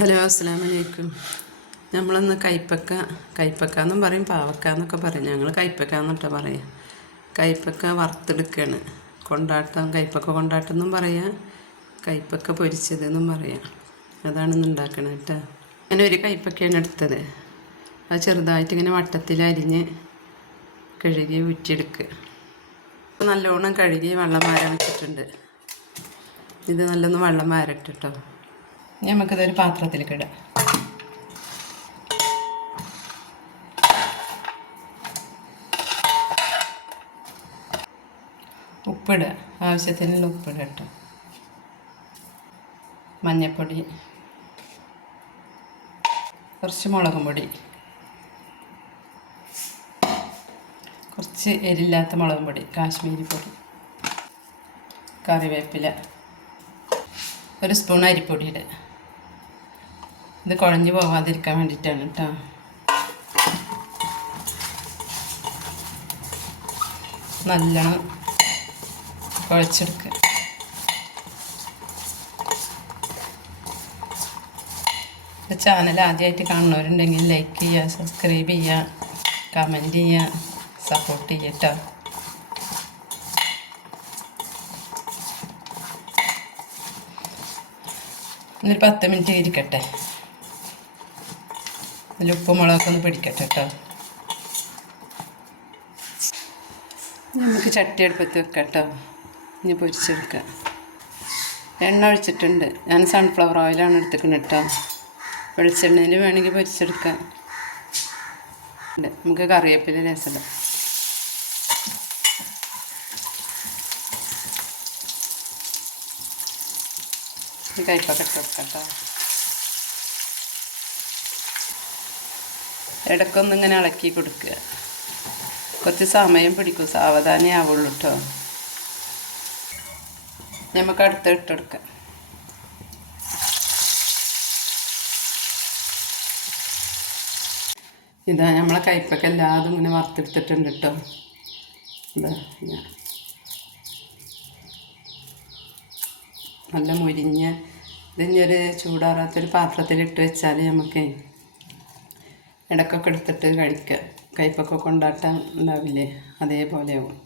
Hello, അസ്സലാമു അലൈക്കും. നമ്മളൊന്ന് കൈപ്പക്ക എന്നും പറയും, പാവക്ക എന്നൊക്കെ പറയും. ഞങ്ങൾ കൈപ്പക്ക എന്നിട്ടാ പറയുക. കൈപ്പക്ക വറുത്തെടുക്കുകയാണ്. കൈപ്പക്ക കൊണ്ടാട്ടം എന്നും പറയാം, കൈപ്പക്ക പൊരിച്ചതെന്നും പറയാം. അതാണ് ഇന്ന് ഉണ്ടാക്കണത് കേട്ടോ. അങ്ങനെ ഒരു കൈപ്പക്കയാണ് എടുത്തത്. അത് ചെറുതായിട്ട് ഇങ്ങനെ വട്ടത്തിൽ അരിഞ്ഞ് കഴുകി ഊറ്റിയെടുക്കുക. നല്ലോണം കഴുകി വെള്ളം മാരാൻ വെച്ചിട്ടുണ്ട്. ഇത് നല്ലൊന്ന് വെള്ളം മാരട്ടോ. നമുക്കിതൊരു പാത്രത്തിലേക്ക് ഇടാം. ഉപ്പിടുക, ആവശ്യത്തിനുള്ള ഉപ്പിടുക കേട്ടോ. മഞ്ഞൾപ്പൊടി, കുറച്ച് മുളകും പൊടി, കുറച്ച് എരില്ലാത്ത മുളകും പൊടി, കാശ്മീരി പൊടി, കറിവേപ്പില, ഒരു സ്പൂൺ അരിപ്പൊടി ഇടുക. ഇത് കുഴഞ്ഞു പോകാതിരിക്കാൻ വേണ്ടിയിട്ടാണ് കേട്ടോ. നല്ലോണം കുഴച്ചെടുക്കുക. ചാനൽ ആദ്യമായിട്ട് കാണുന്നവരുണ്ടെങ്കിൽ ലൈക്ക് ചെയ്യുക, സബ്സ്ക്രൈബ് ചെയ്യുക, കമൻറ്റ് ചെയ്യുക, സപ്പോർട്ട് ചെയ്യുക കേട്ടോ. ഇന്നൊരു 10 മിനിറ്റ് ഇരിക്കട്ടെ. അതിൽ ഉപ്പും മുളകൊക്കെ ഒന്ന് പിടിക്കട്ടെ കേട്ടോ. നമുക്ക് ചട്ടി അടുപ്പത്ത് വെക്കാം കേട്ടോ. ഇനി പൊരിച്ചെടുക്കാം. എണ്ണ ഒഴിച്ചിട്ടുണ്ട്. ഞാൻ സൺഫ്ലവർ ഓയിലാണ് എടുത്തിരിക്കുന്നത് കേട്ടോ. വെളിച്ചെണ്ണയിൽ വേണമെങ്കിൽ പൊരിച്ചെടുക്കാം. നമുക്ക് കറിവേപ്പില രസമില്ല. കയ്പൊക്കെ ഇട്ട് വെക്കാം കേട്ടോ. ഇടയ്ക്കൊന്നിങ്ങനെ ഇളക്കി കൊടുക്കുക. കുറച്ച് സമയം പിടിക്കും, സാവധാനേ ആവുള്ളൂ കേട്ടോ. നമുക്ക് അടുത്ത് ഇട്ടെടുക്കാം. ഇതാ നമ്മളെ കയ്പൊക്കെ എല്ലാതും ഇങ്ങനെ വറുത്തെടുത്തിട്ടുണ്ട് കേട്ടോ. ഇതാ നല്ല മുരിഞ്ഞ ഇതിനൊരു ചൂടാറാത്തൊരു പാത്രത്തിലിട്ട് വെച്ചാൽ നമുക്ക് ഇടയ്ക്കൊക്കെ എടുത്തിട്ട് കഴിക്കുക. കയ്പൊക്കെ കൊണ്ടാട്ടം ഉണ്ടാവില്ലേ, അതേപോലെ ആവും.